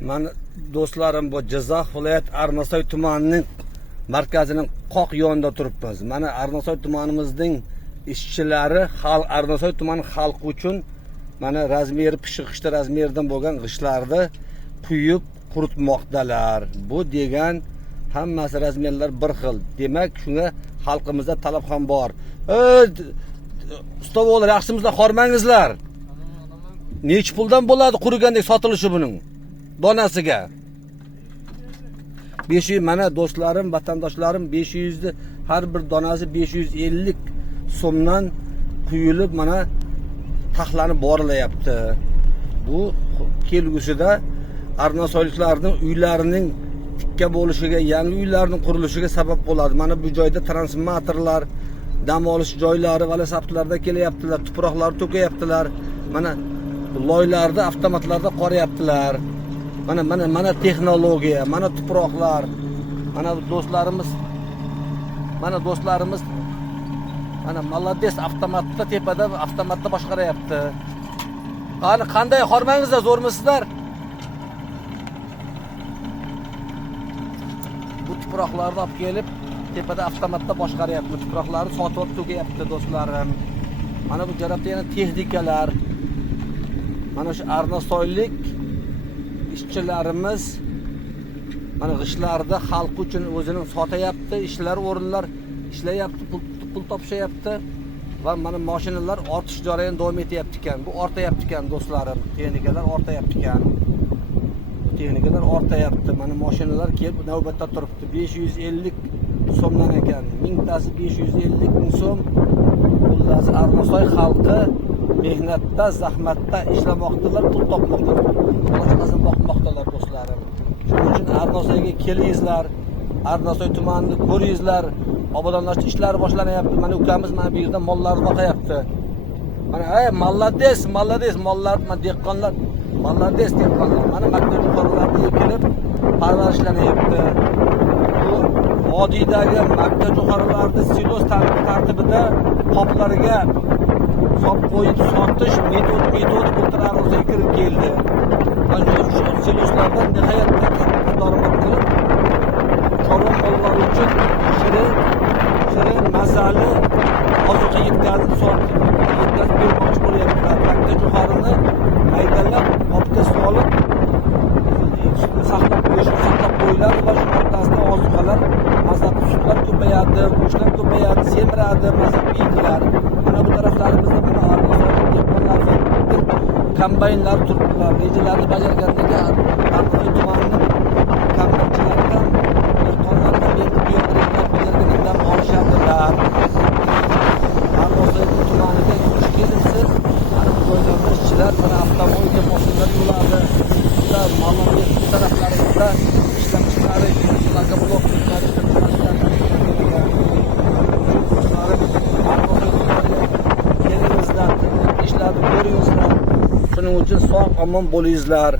Men do'stlarim, bu Jizzax viloyat Arnasoy tumanining markazining qoq yonida turibmiz. Mana Arnasoy tumanimizning ishchilari Arnasoy tumani xalqi uchun mana razmeri pishig'ishda razmeridan bo'lgan g'ishtlarni quyib quritmoqdalar. Bu degan hammasi razmerlar bir xil. Demak, shunga xalqimizda talab ham bor. Ustovolar, yaxshimizlar, xormangizlar. Nech puldan bo'ladi qurigandek sotilishi buning donasiga? 500, mana do'stlarim, vatandoshlarim, 500 ni har bir donasi 550 so'mdan quyilib mana taxlanib borilyapti. Bu kelgusida Arnasoyliklarning uylarining tikka bo'lishiga, yangi uylarning qurilishiga sabab bo'ladi. Mana bu joyda transformatorlar, dam olish joylari, velosipedlarda kelyaptilar, tuproqlar to'kayaptilar. Mana loylarda, avtomatlarda qorayaptilar. Mana texnologiya, mana tuproqlar. Mana do'stlarimiz mana molodez avtomatda tepada avtomatda boshqaryapti. Qanday xormangizlar, zo'rmisizlar? Bu tuproqlarni olib kelib tepada avtomatda boshqaryapti. Tuproqlarni sotib to'kayapti do'stlarim. Mana bu jarabda yana texnikalar. Mana shu Arnasoylik ishchilarimiz mana g'ishtlarni xalq uchun o'zining sotyapti, ishlar o'rinlar ishlayapti, pul topshyapti va mana mashinalar ortish jarayoni davom etyapti ekan. Bu ortayapti ekan do'stlarim. Texnikalar ortayapti ekan. Texnikalar ortayapti. Mana mashinalar kelib navbatda turibdi. 550 so'mdan ekan. Mingtasi 550 ming so'm. Xullas Arnasoy xalqi mehnatda, zahmatda ishlamoqdalar, pul topmoqdalar. Boshqasini boqmoqdalar do'stlarim. Shuning uchun Arnasoyga kelingizlar. Arnasoy tumanini ko'ringizlar. Obodonlashtirish ishlari boshlanyapti. Mana ukamiz mana bu yerda mollarni boqayapti. Mana molodez, mollar, mana dehqonlar, molodez dehqonlar. Mana maktab yuqorilarga kelib parvarishlanyapti. Bu vodiydagi maktab yuqorilarida silos tartibida qoplariga sop qo'yib sotish metodi bu Arnasoyga kirib keldi. Mana shu siloslardan nihoyatda daromad qilib chorva mollari uchun shirin mazali ozuqa yetkazib bermoqchi bo'lyaptilar. Maktab yuqorini maydalab, obda solib saqlab qo'yiladi va shu o'rtasida ozuqalar, mazali sutlar ko'payadi, go'shtlar ko'payadi, semiradi, mazali yeydilar. Mana bu taraflarimizda mana Arnasoylik dehqonlarning kombaynlar turibdilar. Rejalarni bajargandagi Arnasoy tumanining kombaynlaridan dehqonlardan bajarganidan olishadilar. Arnasoy tumaniga xush kelibsiz. Mana bu joylarda ishchilar, mana avtomobil mashinalar yuradi. Mollarning bu taraflarida ishlab chiqarish, blok ishlarni ko'ringizlar. Shuning uchun sog' omon bo'lingizlar.